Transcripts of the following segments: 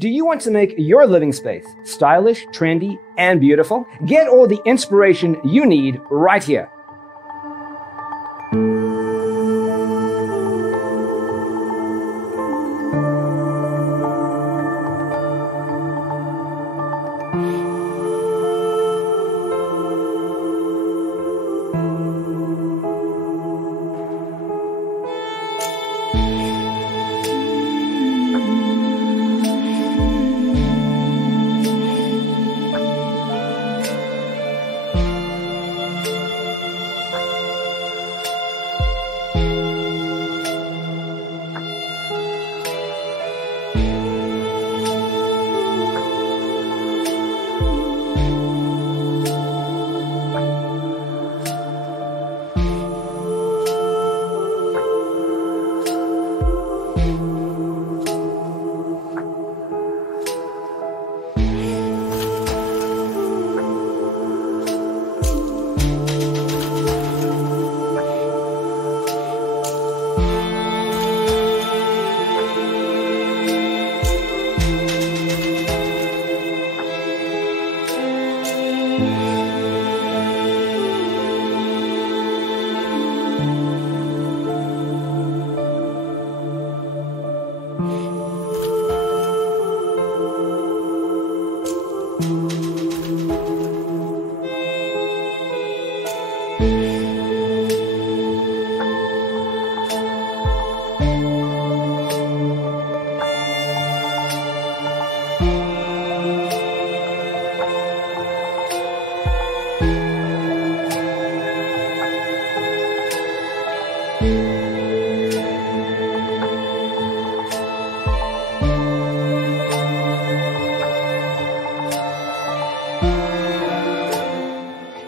Do you want to make your living space stylish, trendy, and beautiful? Get all the inspiration you need right here.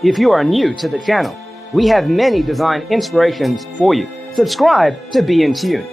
If you are new to the channel, we have many design inspirations for you. Subscribe to be in tune.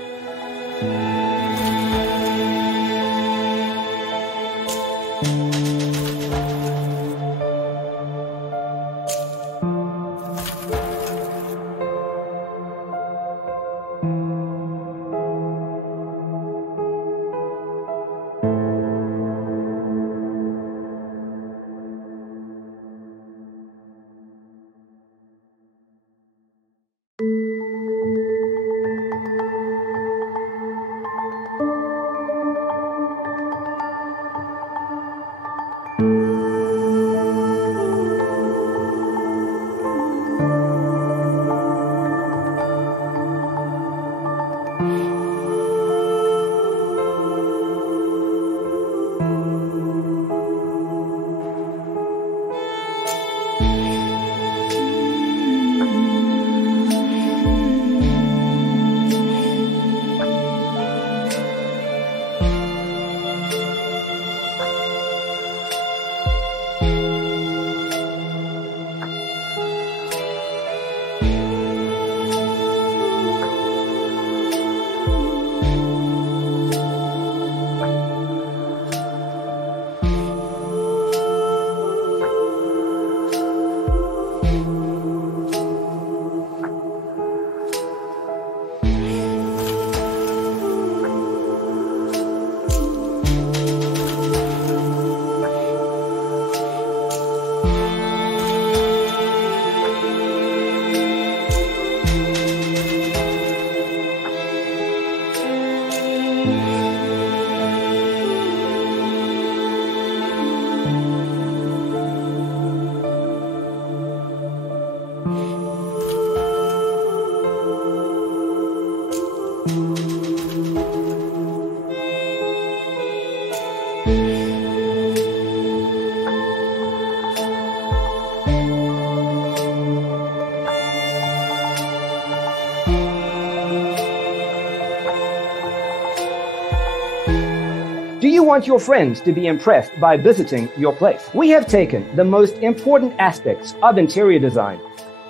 Do you want your friends to be impressed by visiting your place? We have taken the most important aspects of interior design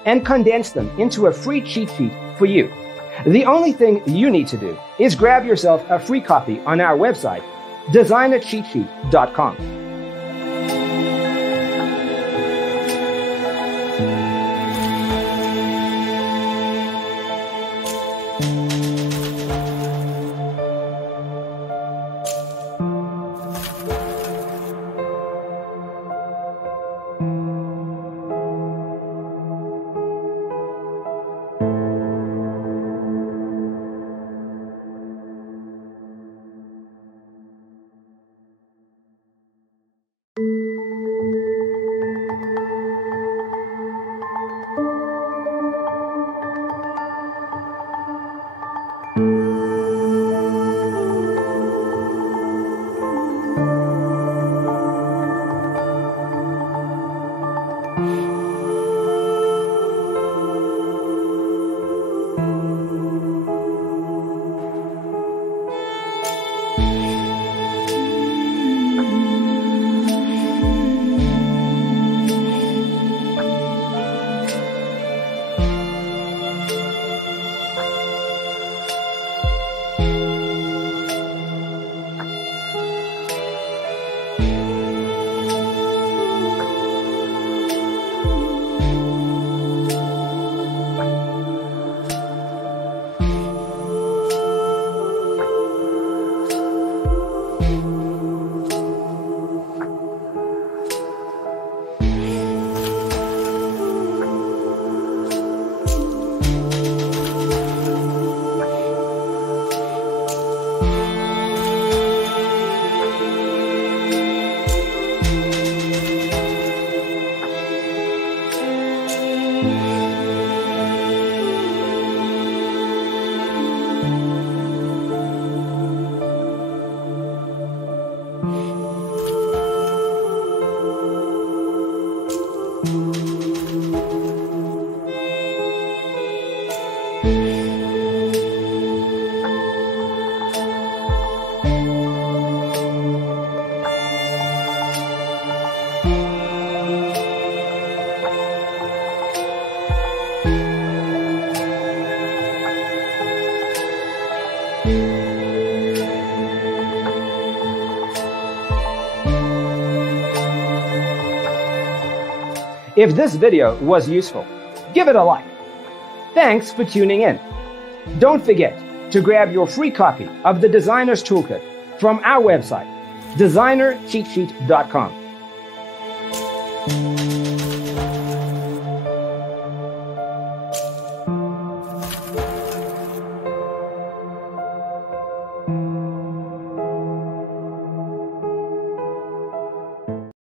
and condensed them into a free cheat sheet for you. The only thing you need to do is grab yourself a free copy on our website, designercheatsheet.com. If this video was useful, give it a like. Thanks for tuning in. Don't forget to grab your free copy of the Designer's Toolkit from our website, designercheatsheet.com.